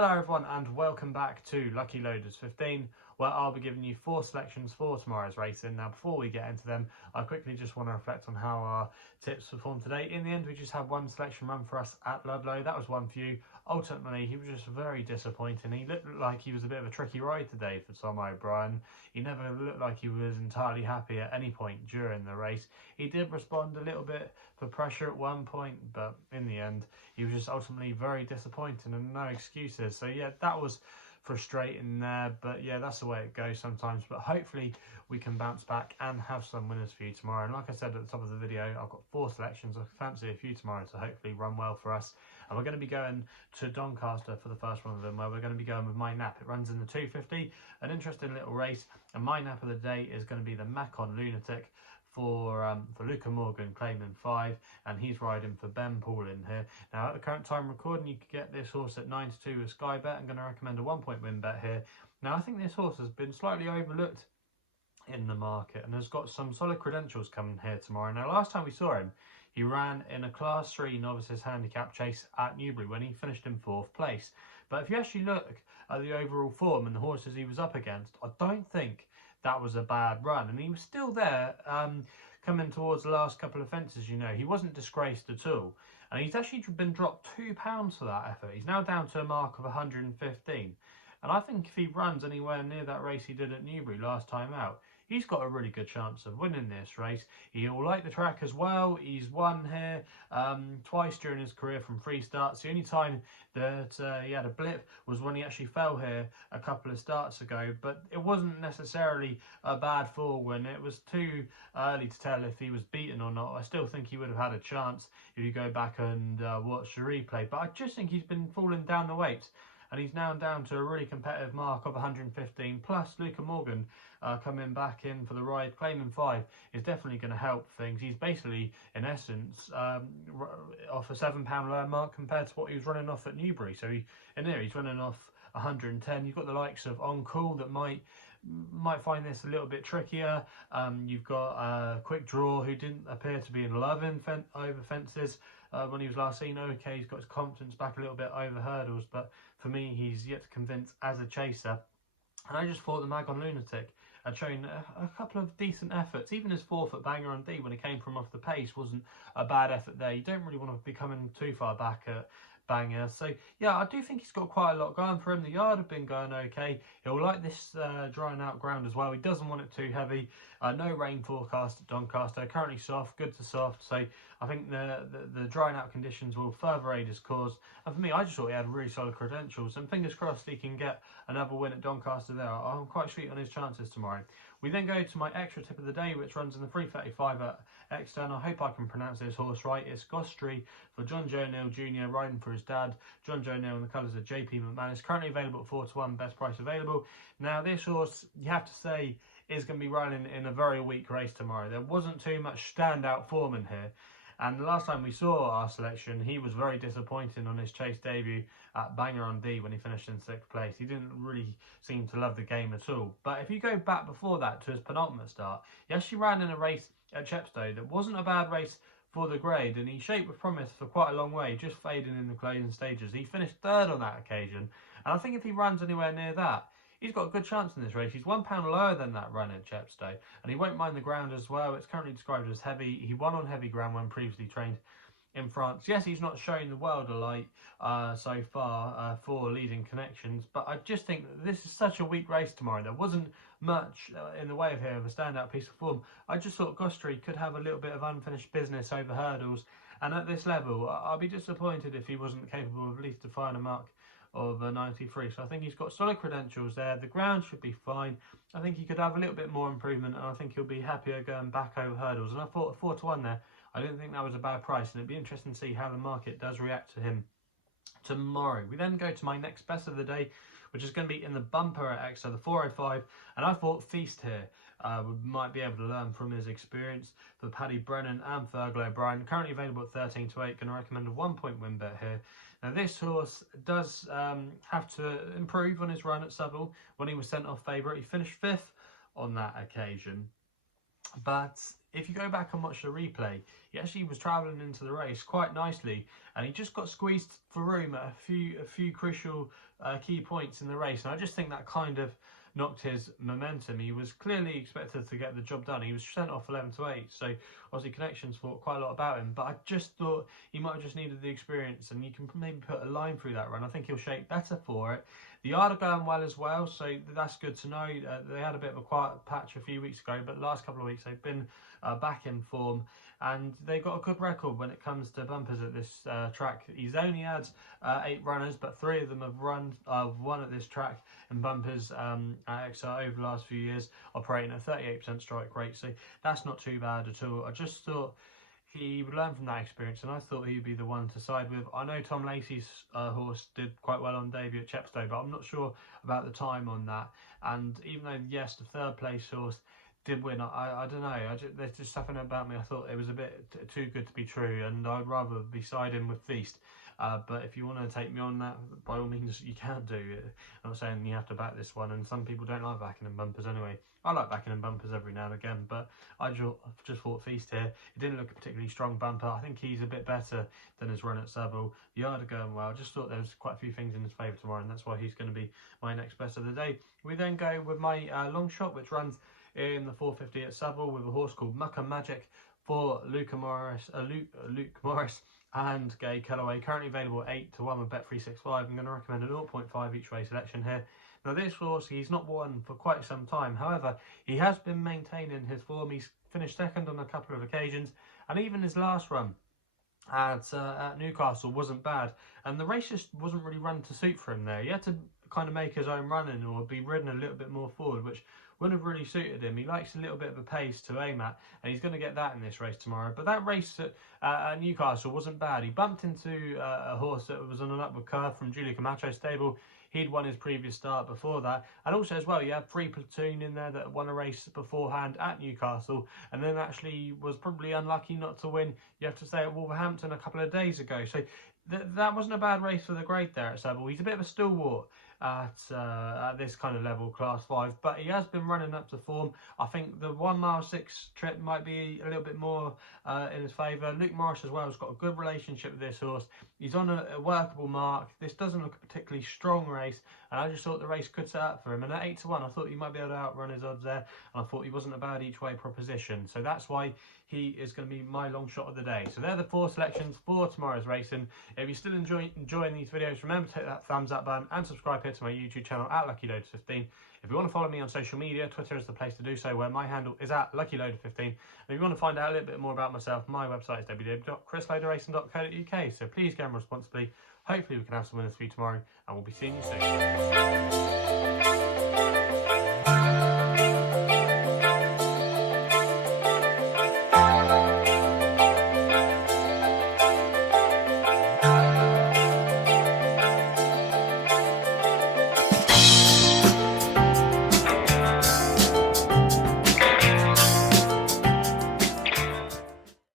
Hello everyone and welcome back to Lucky Loaders 15, where I'll be giving you 4 selections for tomorrow's racing. Now before we get into them, I quickly just want to reflect on how our tips performed today. In the end we just had one selection run for us at Ludlow. That was one for you. Ultimately he was just very disappointing. He looked like he was a bit of a tricky ride today for Tom O'Brien. He never looked like he was entirely happy at any point during the race. He did respond a little bit for pressure at one point, but in the end he was just ultimately very disappointing and no excuses. So yeah, that was frustrating there, but yeah, that's the way it goes sometimes. But hopefully we can bounce back and have some winners for you tomorrow. And like I said at the top of the video, I've got 4 selections. I fancy a few tomorrow to hopefully run well for us. And we're going to be going to Doncaster for the first one of them, where we're going to be going with my nap. It runs in the 250, an interesting little race. And my nap of the day is going to be the Macon Lugnatic for Luca Morgan, claiming 5, and he's riding for Ben Paulin here. Now at the current time recording, you could get this horse at 9-2 with Sky Bet. I'm going to recommend a 1-point win bet here. Now I think this horse has been slightly overlooked in the market and has got some solid credentials coming here tomorrow. Now last time we saw him, he ran in a Class 3 novices handicap chase at Newbury when he finished in 4th place. But if you actually look at the overall form and the horses he was up against, I don't think that was a bad run, and he was still there coming towards the last couple of fences. You know, he wasn't disgraced at all, and he's actually been dropped £2 for that effort. He's now down to a mark of 115, and I think if he runs anywhere near that race he did at Newbury last time out, he's got a really good chance of winning this race. He'll like the track as well. He's won here twice during his career from 3 starts. The only time that he had a blip was when he actually fell here a couple of starts ago, but it wasn't necessarily a bad fall win. It was too early to tell if he was beaten or not. I still think he would have had a chance if you go back and watch the replay, but I just think he's been falling down the weights. And he's now down to a really competitive mark of 115. Plus, Luca Morgan coming back in for the ride, claiming 5, is definitely going to help things. He's basically, in essence, off a £7 lower mark compared to what he was running off at Newbury. So in there, he's running off 110. You've got the likes of On Call that might find this a little bit trickier. You've got Quick Draw, who didn't appear to be in love over fences when he was last seen. Okay, he's got his confidence back a little bit over hurdles, but for me, he's yet to convince as a chaser. And I just thought the Macon Lugnatic had shown a couple of decent efforts. Even his 4th at Banger on D when he came from off the pace wasn't a bad effort there. You don't really want to be coming too far back at Banger. So yeah, I do think he's got quite a lot going for him. The yard have been going okay. He'll like this drying out ground as well. He doesn't want it too heavy. No rain forecast at Doncaster. Currently soft, good to soft. So I think the drying out conditions will further aid his cause. And for me, I just thought he had really solid credentials. And fingers crossed he can get another win at Doncaster there. I'm quite sweet on his chances tomorrow. We then go to my extra tip of the day, which runs in the 335 at Exeter. And I hope I can pronounce this horse right. It's Gosuatri for John Joe Neal Jr. riding for his dad, John Joe Neal, in the colours of JP McManus. Currently available at 4-1, best price available. Now this horse, you have to say, is going to be running in a very weak race tomorrow. There wasn't too much standout form in here. And the last time we saw our selection, he was very disappointing on his chase debut at Banger on D when he finished in 6th place. He didn't really seem to love the game at all. But if you go back before that to his penultimate start, he actually ran in a race at Chepstow that wasn't a bad race for the grade, and he shaped with promise for quite a long way, just fading in the closing stages. He finished 3rd on that occasion, and I think if he runs anywhere near that, he's got a good chance in this race. He's £1 lower than that run at Chepstow, and he won't mind the ground as well. It's currently described as heavy. He won on heavy ground when previously trained in France. Yes, he's not showing the world a light so far for leading connections, but I just think that this is such a weak race tomorrow. There wasn't much in the way of here of a standout piece of form. I just thought Gosuatri could have a little bit of unfinished business over hurdles, and at this level, I'll be disappointed if he wasn't capable of at least defying a mark of 93. So I think he's got solid credentials there. The ground should be fine. I think he could have a little bit more improvement, and I think he'll be happier going back over hurdles. And I thought 4-1 there, I didn't think that was a bad price, and it'd be interesting to see how the market does react to him tomorrow. We then go to my next best of the day, which is going to be in the bumper at Exeter, the 405, and I thought Feast here might be able to learn from his experience for Paddy Brennan and Fergal O'Brien. Currently available at 13-8. Going to recommend a 1-point win bet here. Now this horse does have to improve on his run at Southwell when he was sent off favourite. He finished 5th on that occasion. But if you go back and watch the replay, he actually was travelling into the race quite nicely, and he just got squeezed for room at a few crucial key points in the race. And I just think that kind of knocked his momentum. He was clearly expected to get the job done. He was sent off 11 to 8, so obviously connections thought quite a lot about him. But I just thought he might have just needed the experience, and you can maybe put a line through that run. I think he'll shape better for it. The yard are going well as well, so that's good to know. They had a bit of a quiet patch a few weeks ago, but the last couple of weeks they've been back in form, and they got a good record when it comes to bumpers at this track. He's only had 8 runners, but 3 of them have won at this track in bumpers at Exeter over the last few years, operating at 38% strike rate, so that's not too bad at all. I just thought he would learn from that experience, and I thought he'd be the one to side with. I know Tom Lacey's horse did quite well on debut at Chepstow, but I'm not sure about the time on that. And even though, yes, the 3rd place horse did win, I don't know. There's just something about me. I thought it was a bit too good to be true, and I'd rather be siding with Feast. But if you want to take me on that, by all means, you can do it. I'm not saying you have to back this one, and some people don't like backing in bumpers anyway. I like backing in bumpers every now and again, but I just thought Feast here. It didn't look a particularly strong bumper. I think he's a bit better than his run at Southwell. The yard are going well. I just thought there was quite a few things in his favour tomorrow, and that's why he's going to be my next best of the day. We then go with my Longshot, which runs in the 450 at Southwell with a horse called Mucker Magic for Luke Morris and Gay Kellaway. Currently available 8 to 1 with Bet365. I'm going to recommend a 0.5 each way selection here. Now this horse, he's not won for quite some time. However, he has been maintaining his form. He's finished second on a couple of occasions, and even his last run at Newcastle wasn't bad. And the race just wasn't really run to suit for him there. He had to kind of make his own running or be ridden a little bit more forward, which wouldn't have really suited him. He likes a little bit of a pace to aim at, and he's going to get that in this race tomorrow. But that race at Newcastle wasn't bad. He bumped into a horse that was on an upward curve from Julia Camacho's stable. He'd won his previous start before that, and also as well, you had 3 Platoon in there that won a race beforehand at Newcastle, and then actually was probably unlucky not to win. You have to say at Wolverhampton a couple of days ago. So that wasn't a bad race for the grade there at Southwell. He's a bit of a stalwart at this kind of level, class 5, but he has been running up to form. I think the 1 mile 6 trip might be a little bit more in his favour. Luke Morris as well has got a good relationship with this horse. He's on a workable mark. This doesn't look a particularly strong race, and I just thought the race could set up for him. And at 8 to 1, I thought he might be able to outrun his odds there, and I thought he wasn't a bad each way proposition. So that's why he is going to be my long shot of the day. So they're the 4 selections for tomorrow's racing. If you're still enjoying these videos, remember to hit that thumbs up button and subscribe here to my YouTube channel at LuckyLoaders15. If you want to follow me on social media, Twitter is the place to do so, where my handle is at LuckyLoader15. And if you want to find out a little bit more about myself, my website is www.chrisloaderracing.co.uk. So please gamble responsibly. Hopefully we can have some winners for you tomorrow, and we'll be seeing you soon.